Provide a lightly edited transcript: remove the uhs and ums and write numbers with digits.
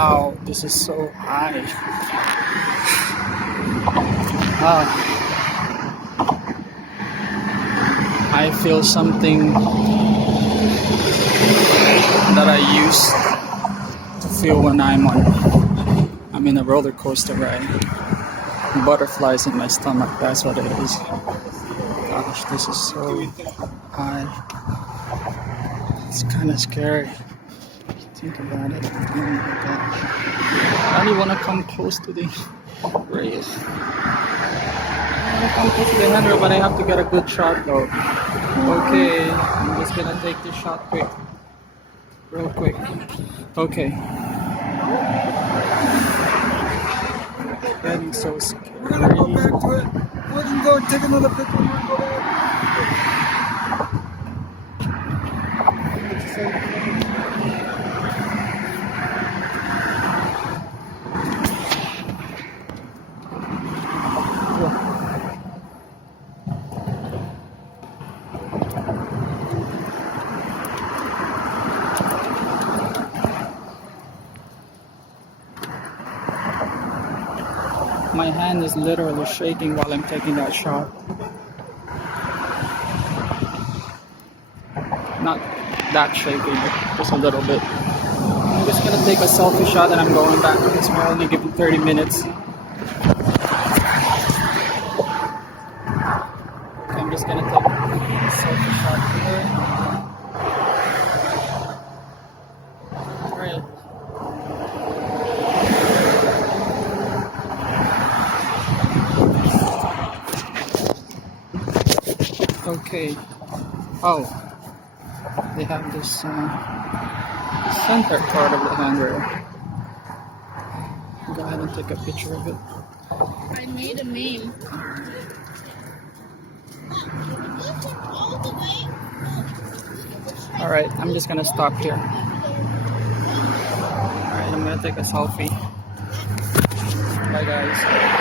Wow, this is so high. I feel something that I used to feel when I'm in a roller coaster ride. Butterflies in my stomach, that's what it is. Gosh, this is so high. It's kind of scary. Think about it. Oh my gosh. I don't even want to come close to the rail. I want to come close to the handrail, but I have to get a good shot though. Okay, I'm just gonna take this shot real quick. Okay. Getting so scary. We're gonna go back to it. We can go take another picture and we'll go back. My hand is literally shaking while I'm taking that shot. Not that shaky, but just a little bit. I'm just gonna take a selfie shot and I'm going back because we're only given 30 minutes. Okay, I'm just gonna take a selfie shot here. Alright. Okay. Oh, they have this center part of the handrail. Go ahead and take a picture of it. I made a meme. Alright, I'm just gonna stop here. Alright, I'm gonna take a selfie. Bye guys.